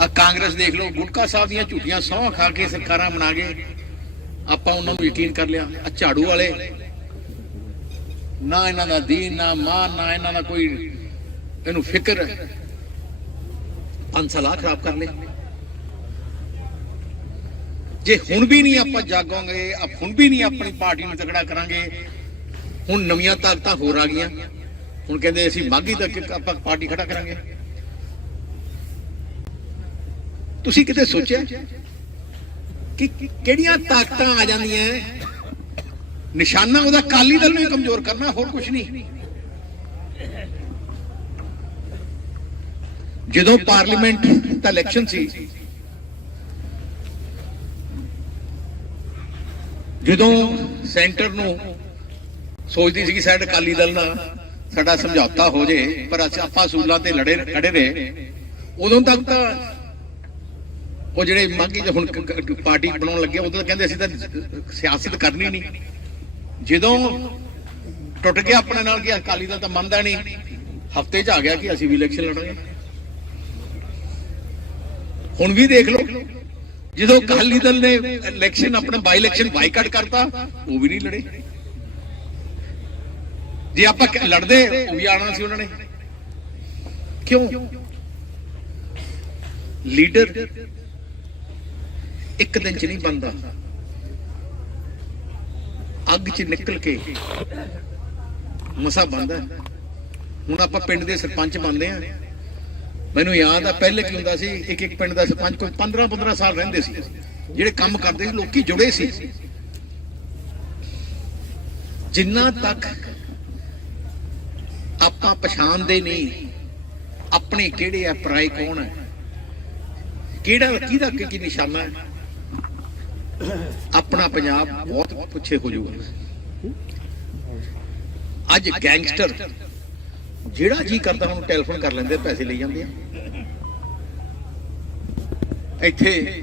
ਆ ਕਾਂਗਰਸ ਦੇਖ ਲਓ, ਗੁਟਕਾ ਸਾਹਿਬ ਦੀਆਂ ਝੂਠੀਆਂ ਸਹੁੰ ਖਾ ਕੇ ਸਰਕਾਰਾਂ ਬਣਾ ਗਏ। ਆਪਾਂ ਉਹਨਾਂ ਨੂੰ ਯਕੀਨ ਕਰ ਲਿਆ ਆ ਝਾੜੂ ਵਾਲੇ। ਨਾ ਇਹਨਾਂ ਦਾ ਦੀਨ, ਨਾ ਮਾਨ, ਨਾ ਇਹਨਾਂ ਦਾ ਕੋਈ ਇਹਨੂੰ ਫਿਕਰ। ਹੈ ਪੰਜ ਸਲਾਹ ਖਰਾਬ ਕਰ ਲਏ। ਜੇ ਹੁਣ ਵੀ ਨਹੀਂ ਆਪਾਂ ਜਾਗਾਂਗੇ ਆ ਹੁਣ ਵੀ ਨਹੀਂ ਆਪਣੀ ਪਾਰਟੀ ਨੂੰ ਤਕੜਾ ਕਰਾਂਗੇ, ਹੁਣ ਨਵੀਆਂ ਤਾਕਤਾਂ ਹੋਰ ਆ ਗਈਆਂ। ਹੁਣ ਕਹਿੰਦੇ ਅਸੀਂ ਮਾਗੀ ਤੱਕ ਆਪਾਂ ਪਾਰਟੀ ਖੜਾ ਕਰਾਂਗੇ। ਤੁਸੀਂ ਕਿਤੇ ਸੋਚਿਆ ਕਿ ਕਿਹੜੀਆਂ ਤਾਕਤਾਂ ਆ ਜਾਂਦੀਆਂ ਨਿਸ਼ਾਨਾ ਉਹਦਾ ਕਾਲੀ ਦਲ ਨੂੰ ਹੀ ਕਮਜ਼ੋਰ ਕਰਨਾ, ਹੋਰ ਕੁਝ ਨਹੀਂ। ਜਦੋਂ ਪਾਰਲੀਮੈਂਟ ਦਾ ਇਲੈਕਸ਼ਨ ਸੀ, ਜਦੋਂ ਸੈਂਟਰ ਨੂੰ ਸੋਚਦੀ ਸੀ ਕਿ ਸਾਡੇ ਅਕਾਲੀ ਦਲ ਨਾਲ ਸਾਡਾ ਸਮਝੌਤਾ ਹੋ ਜੇ, ਪਰ ਅਸੀਂ ਆਪਾਂ ਸੂਲਾਂ ਤੇ ਲੜੇ, ਖੜੇ ਰਹੇ, ਉਦੋਂ ਤੱਕ ਤਾਂ ਉਹ ਜਿਹੜੇ ਮਾਗੀ ਜੇ ਹੁਣ ਪਾਰਟੀ ਬਣਾਉਣ ਲੱਗੇ ਉਦੋਂ ਤਾਂ ਕਹਿੰਦੇ ਅਸੀਂ ਤਾਂ ਸਿਆਸਤ ਕਰਨੀ ਨਹੀਂ। ਜਦੋਂ ਟੁੱਟ ਗਿਆ ਆਪਣੇ ਨਾਲ ਕਿ ਅਕਾਲੀ ਦਲ ਤਾਂ ਮੰਨਦਾ ਨਹੀਂ, ਹਫ਼ਤੇ 'ਚ ਆ ਗਿਆ ਕਿ ਅਸੀਂ ਵੀ ਇਲੈਕਸ਼ਨ ਲੜਾਂਗੇ। ਹੁਣ ਵੀ ਦੇਖ ਲਓ, ਜਦੋਂ ਅਕਾਲੀ ਦਲ ਨੇ ਇਲੈਕਸ਼ਨ ਆਪਣਾ ਬਾਈ ਇਲੈਕਸ਼ਨ ਬਾਈਕਾਟ ਕਰਤਾ, ਉਹ ਵੀ ਨਹੀਂ ਲੜੇ। ਜੇ ਆਪਾਂ ਲੜਦੇ, ਉਹ ਵੀ ਆਣਾ ਸੀ ਉਹਨਾਂ ਨੇ। ਕਿਉਂ? ਲੀਡਰ ਇੱਕ ਦਿਨ ਚ ਨਹੀਂ ਬਣਦਾ ਅੱਗ ਚ ਨਿਕਲ ਕੇ ਮਸਾ ਬਣਦਾ ਹੁਣ ਆਪਾਂ ਪਿੰਡ ਦੇ ਸਰਪੰਚ ਬਣਦੇ ਆ ਮੈਨੂੰ ਯਾਦ ਆ, ਪਹਿਲੇ ਕੀ ਹੁੰਦਾ ਸੀ, ਇੱਕ ਇੱਕ ਪਿੰਡ ਦਾ ਸਰਪੰਚ ਕੋਈ 15 15 ਸਾਲ ਰਹਿੰਦੇ ਸੀ। ਜਿਹੜੇ ਕੰਮ ਕਰਦੇ ਸੀ, ਲੋਕੀ ਜੁੜੇ ਸੀ। ਜਿੰਨਾ ਤੱਕ ਆਪਾਂ ਪਛਾਣਦੇ ਨਹੀਂ, ਆਪਣੇ ਕਿਹੜੇ ਆ, ਪਰਾਏ ਕੌਣ ਹੈ ਕਿਹੜਾ, ਕਿਹਦਾ ਕੀ ਨਿਸ਼ਾਨਾ ਹੈ? ਆਪਣਾ ਪੰਜਾਬ ਬਹੁਤ ਪਿੱਛੇ ਹੋ ਜਾਊਗਾ। ਅੱਜ ਗੈਂਗਸਟਰ ਜਿਹੜਾ ਜੀ ਕਰਦਾ, ਉਹਨੂੰ ਟੈਲੀਫੋਨ ਕਰ ਲੈਂਦੇ, ਪੈਸੇ ਲਈ ਜਾਂਦੇ ਆ। ਇੱਥੇ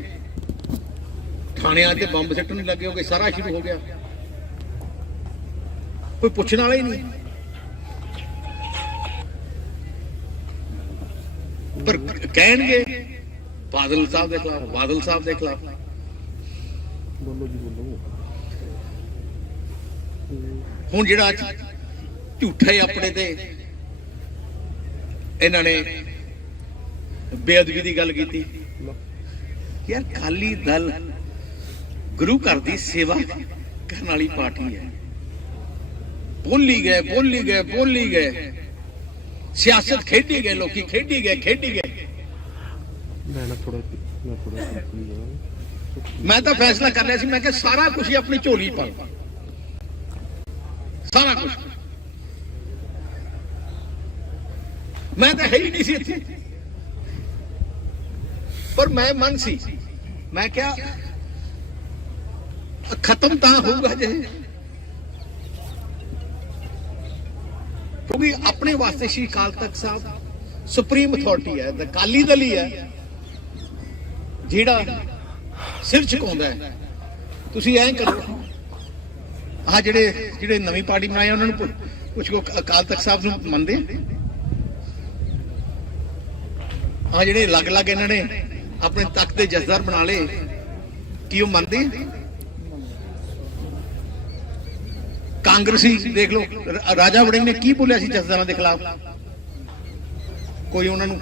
ਥਾਣਿਆਂ ਤੇ ਬੰਬ ਸਿੱਟਣ ਲੱਗੇ ਹੋ ਗਏ, ਸਾਰਾ ਸ਼ੁਰੂ ਹੋ ਗਿਆ। ਕੋਈ ਪੁੱਛਣ ਵਾਲਾ ਹੀ ਨਹੀਂ। ਪਰ ਕਹਿਣਗੇ ਬਾਦਲ ਸਾਹਿਬ ਦੇ ਖਿਲਾਫ, ਬਾਦਲ ਸਾਹਿਬ ਦੇ ਖਿਲਾਫ। ਬੋਲੋ ਜੀ ਬੋਲੋ। ਹੁਣ ਜਿਹੜਾ ਅੱਜ ਝੂਠੇ ਆਪਣੇ ਤੇ ਇਹਨਾਂ ਨੇ ਬੇਅਦਬੀ ਦੀ ਗੱਲ ਕੀਤੀ। ਯਾਰ ਖਾਲੀ ਦਲ ਗੁਰੂ ਘਰ ਦੀ ਸੇਵਾ ਕਰਨ ਵਾਲੀ ਪਾਰਟੀ ਹੈ। ਬੋਲੀ ਗਏ ਬੋਲੀ ਗਏ ਬੋਲੀ ਗਏ। ਸਿਆਸਤ ਖੇਡੀ ਗਏ ਲੋਕੀ ਖੇਡੀ ਗਏ ਖੇਡੀ ਗਏ। ਮੈਂ ਨਾ ਥੋੜਾ ਮੈਂ ਥੋੜਾ ਮੈਂ ਤਾਂ ਫੈਸਲਾ ਕਰ ਲਿਆ ਸੀ, ਮੈਂ ਕਿਹਾ ਸਾਰਾ ਕੁਝ ਹੀ ਆਪਣੀ ਝੋਲੀ ਪਾ ਸਾਰਾ ਕੁਝ ਮੈਂ ਤਾਂ ਹੈ ਹੀ ਨਹੀਂ ਸੀ ਇੱਥੇ। ਪਰ ਮੈਂ ਮਨ ਸੀ। ਮੈਂ ਕਿਹਾ, ਖਤਮ ਤਾਂ ਹੋਊਗਾ ਜੇ। ਕਿਉਂਕਿ ਆਪਣੇ ਵਾਸਤੇ ਸ਼੍ਰੀ ਅਕਾਲ ਤਖਤ ਸਾਹਿਬ ਸੁਪਰੀਮ ਅਥਾਰਟੀ ਹੈ ਤੇ ਕਾਲੀ ਦਲ ਹੀ ਹੈ। ਜਿਹੜਾ ਸਿਰ ਝੁਕਾਉਂਦਾ ਹੈ। ਤੁਸੀਂ ਐਂ ਕਰੋ। ਆ ਜਿਹੜੇ ਜਿਹੜੇ ਨਵੀਂ ਪਾਰਟੀ ਬਣਾਈ ਉਹਨਾਂ ਨੂੰ ਪੁੱਛ- ਕੋ ਅਕਾਲ ਤਖਤ ਸਾਹਿਬ ਨੂੰ ਮੰਨਦੇ ਆ? ਜਿਹੜੇ ਅਲੱਗ ਅਲੱਗ ਇਹਨਾਂ ਨੇ ਆਪਣੇ ਤਖਤ ਦੇ ਜਸਦਾਰ ਬਣਾ ਲਏ, ਕੀ ਉਹ ਮੰਨਦੇ ਕਾਂਗਰਸੀ, ਦੇਖ ਲਓ ਰਾਜਾ ਵੜਿੰਗ ਨੇ ਕੀ ਬੋਲਿਆ ਸੀ ਜਸਦਾਰਾਂ ਦੇ ਖਿਲਾਫ? ਕੋਈ ਉਹਨਾਂ ਨੂੰ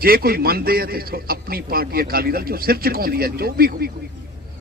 ਜੇ ਕੋਈ ਮੰਨਦੇ ਆ ਤੇ ਆਪਣੀ ਪਾਰਟੀ ਅਕਾਲੀ ਦਲ ਜੋ ਸਿਰ ਝੁਕਾਉਂਦੀ ਹੈ ਜੋ ਵੀ ਕੋਈ